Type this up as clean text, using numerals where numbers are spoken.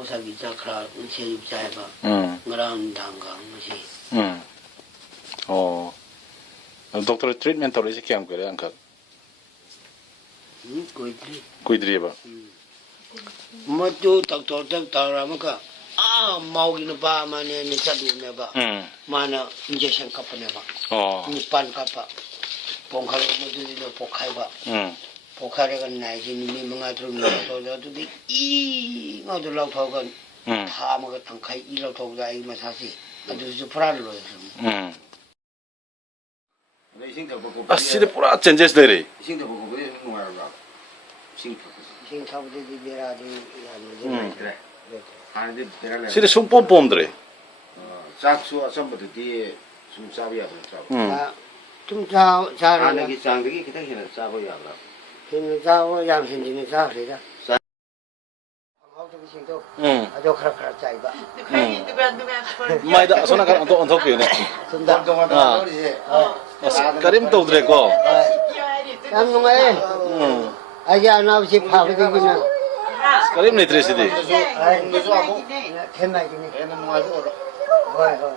오사기 자크라 은체 입자해봐. ngurang danggang masih. Oh. Dokter treatment tau isi kiam kere angkat. Kuitri. Kuidri ba. Matu dokter ramaka. Mau gini ba mana ni satu ni ba. Mana injection kapal ni ba. Oh. Nipan kapal. Pongkal matu di lo pokai ba. Pokai kan naik ni mengatur tu di ngatur lau tahu kan. 다 먹어 당카이 일로 도구다 이 마사시 아주 프라르로 해서 Asile pura changes dere. 싱도 보고 왜 농아라 싱타부데 디베라디 야는 그래 하는데 베라래 Sile sumpo pom dere. 짝수와 선부터 뒤에 좀 잡이야 그렇죠 좀 잘하는 게 장득이 기다리는 잡아야 알아 근데 잡아 양신진이 잡으리다 ajo kara cai ba Mai da sona kan ontok ke ne. Karim tau dre ko. Yang nungai aja na si pha ke gina Karim ne tre si de. Ai ni so aku. Themai gini. Hoi hoi.